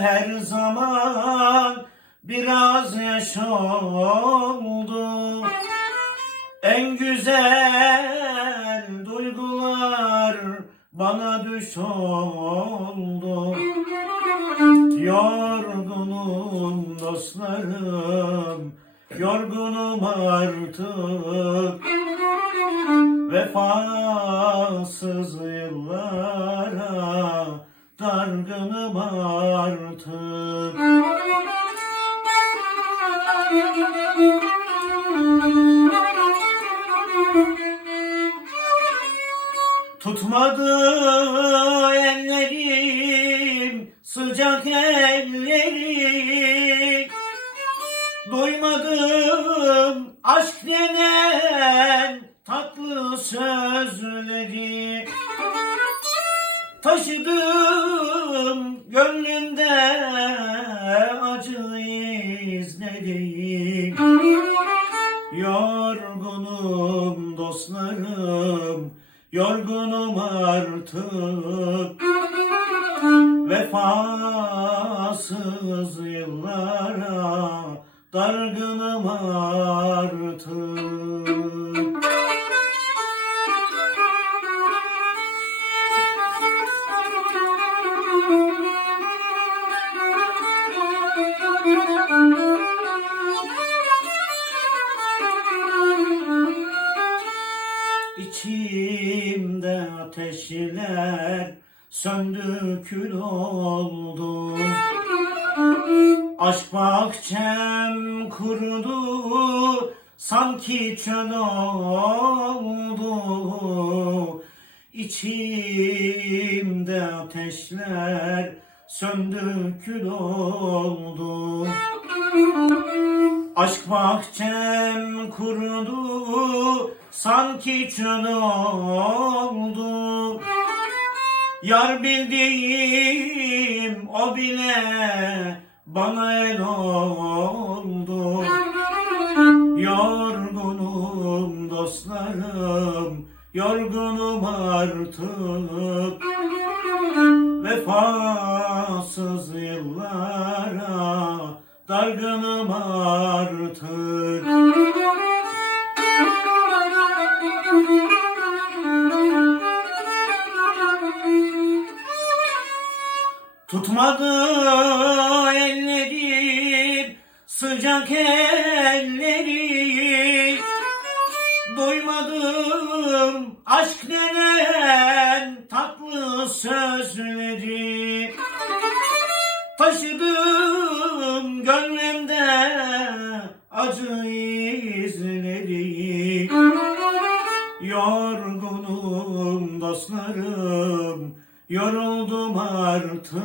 her zaman biraz yaş oldu. En güzel duygular bana düş oldu. Yorgunum dostlarım, yorgunum artık. Vefasız yıllara dargınım artık. Tutmadı ellerim, sıcak ellerim. Duymadım aşk denen tatlı sözleri. Taşıdım gönlümde acı izleri Yorgunum dostlarım, yorgunum artık. Vefasız yıllara dargınım artık ateşler söndü kül oldu. Aşk bahçem kurudu sanki çöl oldu. İçimde ateşler söndü kül oldu Aşk bahçem kurudu sanki çöl oldu. Yar bildiğim o bile bana el oldu. Yorgunum dostlarım, yorgunum artık. Vefasız yıllara dargınım artık. Tutmadı ellerim, sıcak ellerim. Duymadım aşk denen tatlı sözleri. Taşıdım gönlümde acı izleri. Yorgunum dostlarım, yoruldum artık.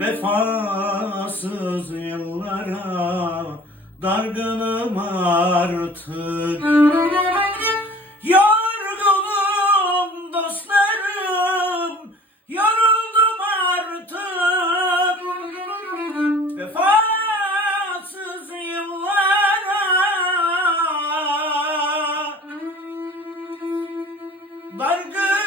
Vefasız yıllara dargınım artık Bargı